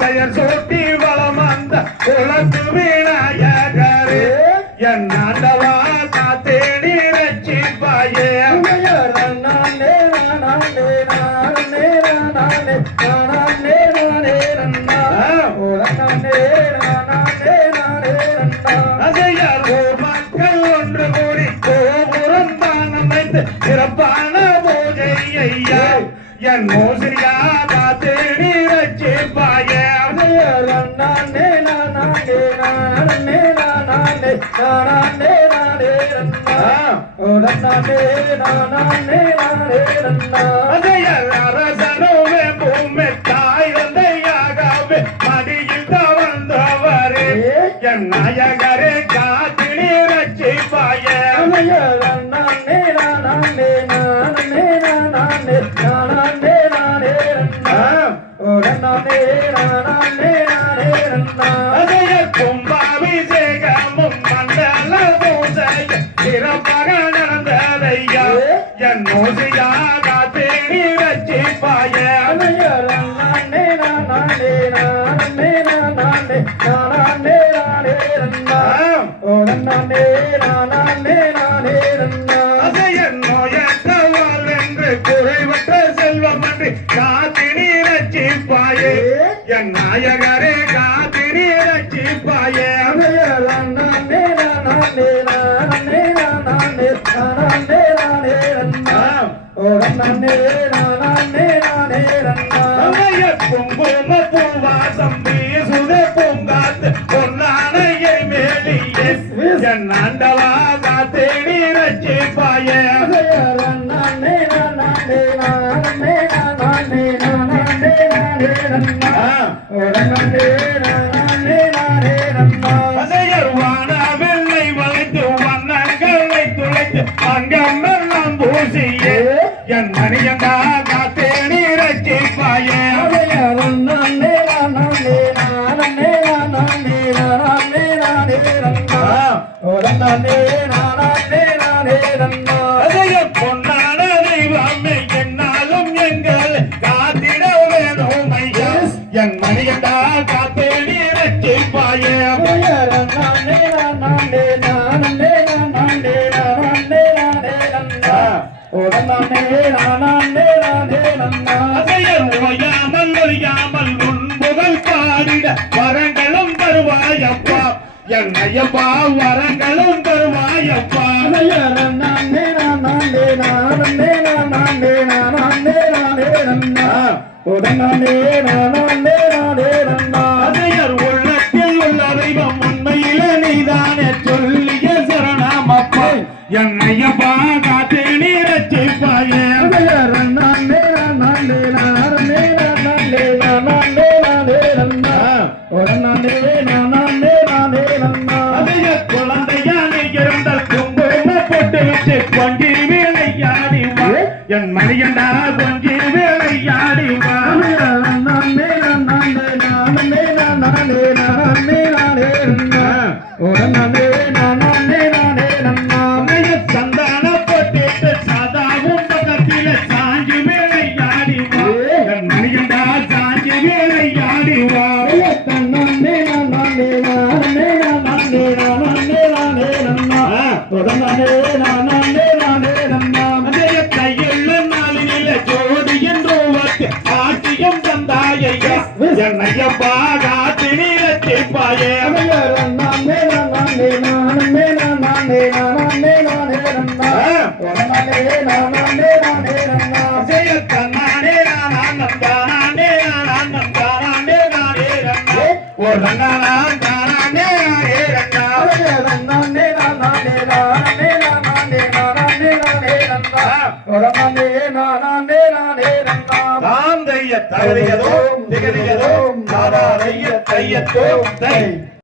பெயர் சூட்டி வளம் வந்த குலத்து விநாயகரே என் ஆண்டவா காத்தேடி ரட்சிப்பாயே மக்கள் ஒன்று கூடி கோபுரம் தான் அமைத்து சிறப்பான பூஜை ஐயா என் மோசிரியா காத்தேடி ரட்சிப்பாயே அரசனோவே பூமி தாய் தந்தையாகவே மடியில் தவழ்ந்தவரே என் நாயகரே காத்தினி ரட்சிப்பாயே கும்பாபிஷேகமும் மண்டல பூஜையும் சிறப்பாக நடந்ததையா என் மோசியா காத்தேடி ரட்சிப்பாயே நோயத்தவாள் என்று குறைவற்ற செல்வம் என்று காத்தினி ரட்சிப்பாயே என் நாயகரே காத்தினி ரட்சிப்பாயே குங்கும பூவாசம் வீசுதே பூங்காத்து பொன்னானையை மேலியே என் ஆண்டவா காத்தேடி ரட்சிப்பாயே வானவில்லை வளைத்து வண்ணங்களை துளைத்து அங்கமெல்லாம் பூசியே என் மணியங்கா காத்தேடி ரட்சிப்பாயே பொன்னான தெய்வமே என்னாலும் எங்கள் காத்திட வேணும் ஐயா என் மணியண்டா காத்தேடி ரட்சிப்பாயே ஒழியாமல் உன்புகள் பாடிட வரங்களும் தருவாயப்பா என் ஐயப்பா வரங்களும் தருவாயப்பா உள்ளத்தில் உள்ள தெய்வம் உண்மையிலே நீதானே சொல்லிய சரணமப்பா என் ஐயப்பா காத்தேடி ரட்சிப்பாயே குழந்தையான இருந்த குங்கும போட்டு விட்டு கொஞ்சி விளையாடிவா என் மணியண்டா கொஞ்சி விளையாடிவா சந்தான போட்டு சதாவும் பக்கத்தில சாஞ்சி விளையாடிவா என் மணியண்டா சாஞ்சி விளையாடிவா கையில் நாளில ஜோடி என்று ஆட்சியம் தந்தாயையா என் ஐயப்பா காத்தினி ரட்சிப்பாயே ஒரமானே நானே நானே நன்னா ஜெய தன்னானே நானானம் தானானே நானானம் தானானே நானே ரன்னா ஓ ரன்னா தானானே நானே ரன்னா நானே நானே நானே நானே நானே நானே நன்னா ஒரமானே நானே நானே நன்னா தாந்தைய தகதியதோ திகதியதோ தாதாதைய தையத்தோ தை